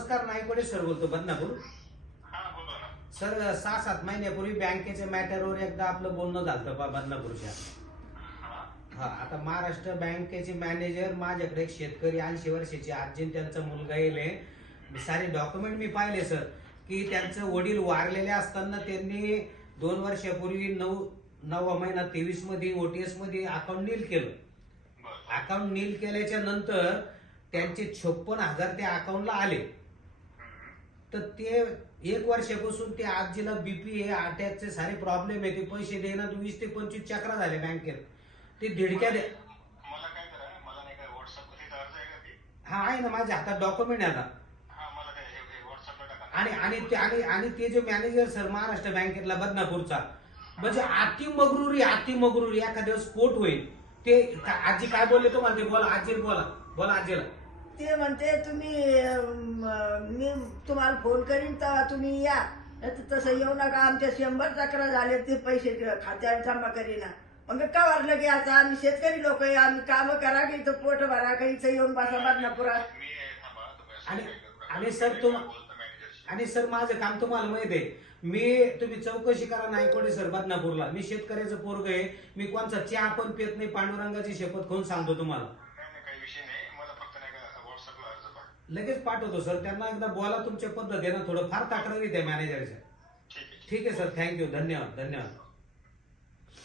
नमस्कार, नाईकवाडे सर बोलतो, बदनापूर. हा बोला ना. सर 6-7 महिन्यापूर्वी बँकेच्या मॅटरवर एकदा आपलं बोलणं झालं बदनापूरच्या. हा, आता महाराष्ट्र बँकेचे मॅनेजर माझ्याकडे एक शेतकरी 80 वर्षाची आजी त्यांचा मुलगा येले, सारे डॉक्युमेंट मी पाहिले सर, की त्यांचं वडील वारलेले असताना त्यांनी 2 वर्षापूर्वी 9वा महिना 23 मध्ये OTS मध्ये अकाउंट नील केलं. अकाउंट नील केल्याच्या नंतर त्यांचे 56,000 त्या अकाउंटला आले. तर ते 1 वर्षापासून त्या आजीला बीपी हे अटॅकचे सारे प्रॉब्लेम आहे, ते पैसे देणं 20 ते 25 चक्रा झाले बँकेत. ते दिडक्या दे. मला काय करा, मला नाही काय व्हॉट्सअप वर अर्ज आहे का ती? हा आहे ना, माझ्या हातात डॉक्युमेंट आहे आता. हा, मला काय हे व्हॉट्सअपला टाका. आणि ते जे मॅनेजर सर महाराष्ट्र बँकेतला बदनापूरचा, म्हणजे अति मगरुरी एखाद्या दिवस स्फोट होईल. ते आजी काय बोलले तुम्हाला ते बोला, आजीला बोला आजीला. ते म्हणते तुम्ही मी तुम्हाला फोन करीन तेव्हा तुम्ही या, तसं येऊ नका, आमच्या 100 तक्रार झाले, ते पैसे खात्यावर जमा करीना. मग का वाटलं की आता आम्ही शेतकरी लोक आहे, आम्ही काम करा की इथं पोट भरा का इथं येऊन बसा बदनापुरात. आणि सर माझं काम तुम्हाला माहित आहे, तुम्ही चौकशी करा नाईकवाडे सर बदनापूरला. मी शेतकऱ्याचं पोरग आहे, मी कोणचा चहा पण पेत नाही, पांडुरंगाची शपथ खाऊन सांगतो तुम्हाला. काही विषय नाही, मला फक्त नाही का व्हॉट्सअपला अर्ज पाठवा. लगेच पाठवतो सर. त्यांना एकदा बोला तुमच्या पद्धतीनं, थोडं फार तक्रारी त्या मॅनेजरच्या. ठीक आहे सर, थँक्यू, धन्यवाद.